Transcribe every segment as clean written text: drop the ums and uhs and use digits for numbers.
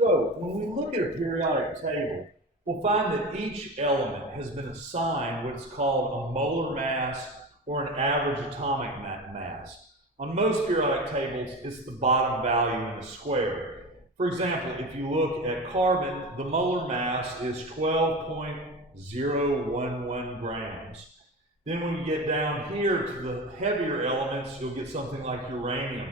So, when we look at a periodic table, we'll find that each element has been assigned what's called a molar mass or an average atomic mass. On most periodic tables, it's the bottom value in the square. For example, if you look at carbon, the molar mass is 12.011 grams. Then when you get down here to the heavier elements, you'll get something like uranium,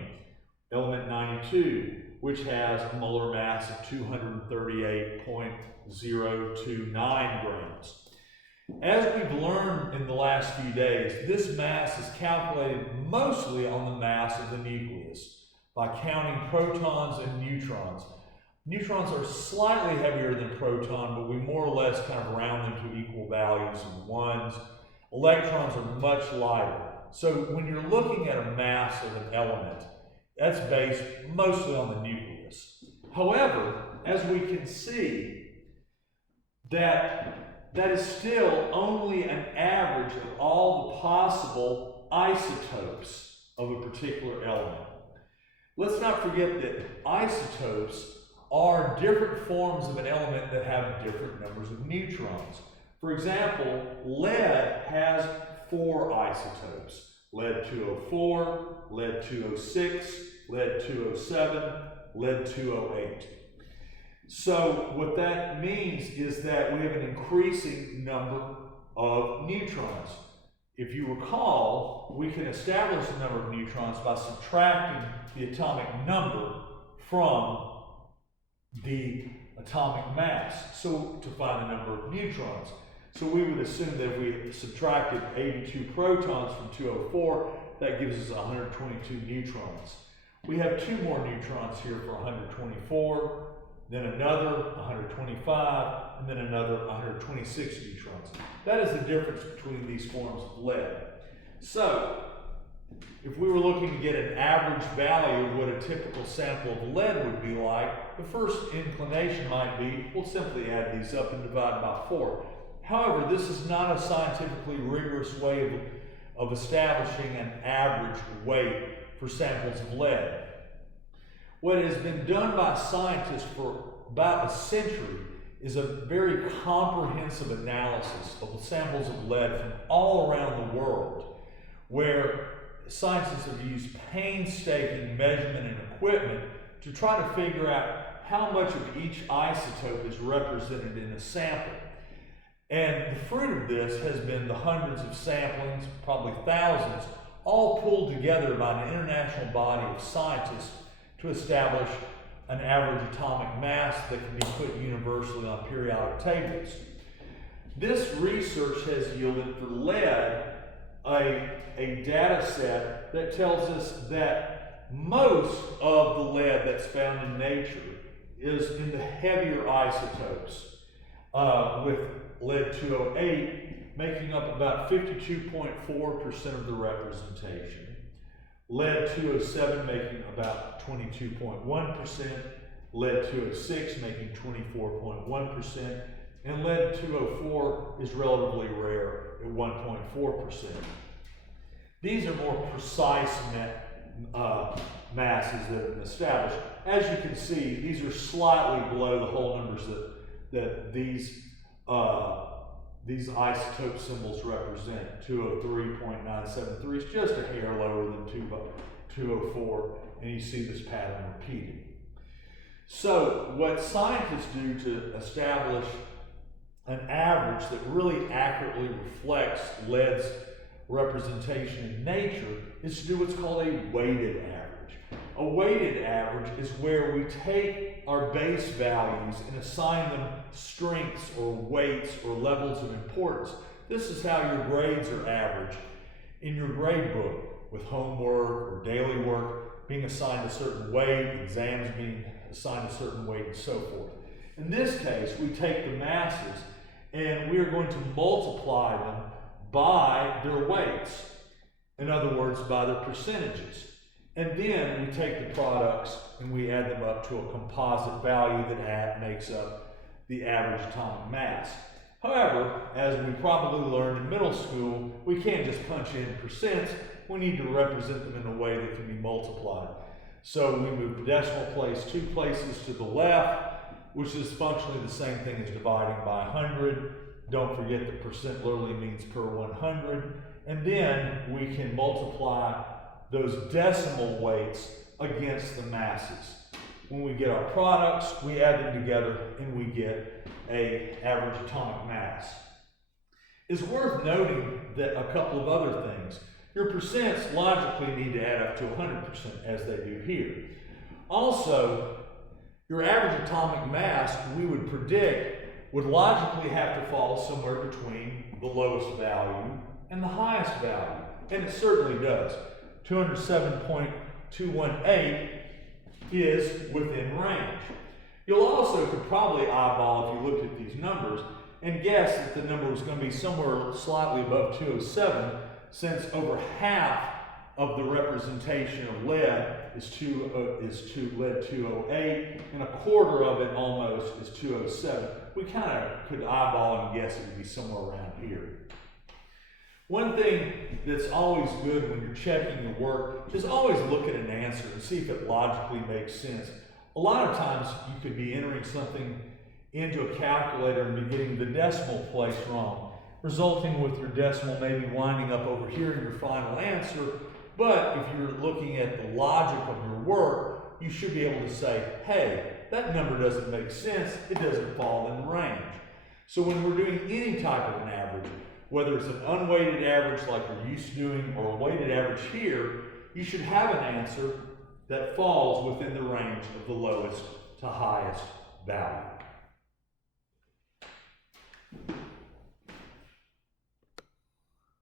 element 92, which has a molar mass of 238.029 grams. As we've learned in the last few days, this mass is calculated mostly on the mass of the nucleus by counting protons and neutrons. Neutrons are slightly heavier than proton, but we more or less kind of round them to equal values of ones. Electrons are much lighter. So when you're looking at a mass of an element, that's based mostly on the nucleus. However, as we can see, that is still only an average of all the possible isotopes of a particular element. Let's not forget that isotopes are different forms of an element that have different numbers of neutrons. For example, lead has 4 isotopes. Lead 204, lead 206, lead 207, lead 208. So what that means is that we have an increasing number of neutrons. If you recall, we can establish the number of neutrons by subtracting the atomic number from the atomic mass, so to find the number of neutrons. So we would assume that if we subtracted 82 protons from 204, that gives us 122 neutrons. We have 2 more neutrons here for 124, then another 125, and then another 126 neutrons. That is the difference between these forms of lead. So, if we were looking to get an average value of what a typical sample of lead would be like, the first inclination might be, we'll simply add these up and divide by 4. However, this is not a scientifically rigorous way of establishing an average weight for samples of lead. What has been done by scientists for about a century is a very comprehensive analysis of the samples of lead from all around the world, where scientists have used painstaking measurement and equipment to try to figure out how much of each isotope is represented in a sample. And the fruit of this has been the hundreds of samplings, probably thousands, all pulled together by an international body of scientists to establish an average atomic mass that can be put universally on periodic tables. This research has yielded for lead a data set that tells us that most of the lead that's found in nature is in the heavier isotopes, with lead 208 making up about 52.4% of the representation, lead 207 making about 22.1%, lead 206 making 24.1%, and lead 204 is relatively rare at 1.4%. These are more precise masses that have been established. As you can see, these are slightly below the whole numbers that these isotope symbols represent. 203.973 is just a hair lower than 204, and you see this pattern repeated. So what scientists do to establish an average that really accurately reflects lead's representation in nature is to do what's called a weighted average. A weighted average is where we take our base values and assign them strengths or weights or levels of importance. This is how your grades are averaged in your grade book, with homework or daily work being assigned a certain weight, exams being assigned a certain weight, and so forth. In this case, we take the masses and we are going to multiply them by their weights. In other words, by their percentages. And then we take the products and we add them up to a composite value that makes up the average atomic mass. However, as we probably learned in middle school, we can't just punch in percents. We need to represent them in a way that can be multiplied. So we move the decimal place 2 places to the left, which is functionally the same thing as dividing by 100. Don't forget that percent literally means per 100. And then we can multiply those decimal weights against the masses. When we get our products, we add them together and we get an average atomic mass. It's worth noting that a couple of other things. Your percents logically need to add up to 100% as they do here. Also, your average atomic mass, we would predict, would logically have to fall somewhere between the lowest value and the highest value. And it certainly does. 207.218 is within range. You'll also could probably eyeball, if you looked at these numbers, and guess that the number was going to be somewhere slightly above 207, since over half of the representation of lead is lead 208, and a quarter of it almost is 207. We kind of could eyeball and guess it would be somewhere around here. One thing that's always good when you're checking your work is always look at an answer and see if it logically makes sense. A lot of times you could be entering something into a calculator and be getting the decimal place wrong, resulting with your decimal maybe winding up over here in your final answer. But if you're looking at the logic of your work, you should be able to say, hey, that number doesn't make sense, it doesn't fall in range. So when we're doing any type of an average, whether it's an unweighted average like we're used to doing or a weighted average here, you should have an answer that falls within the range of the lowest to highest value.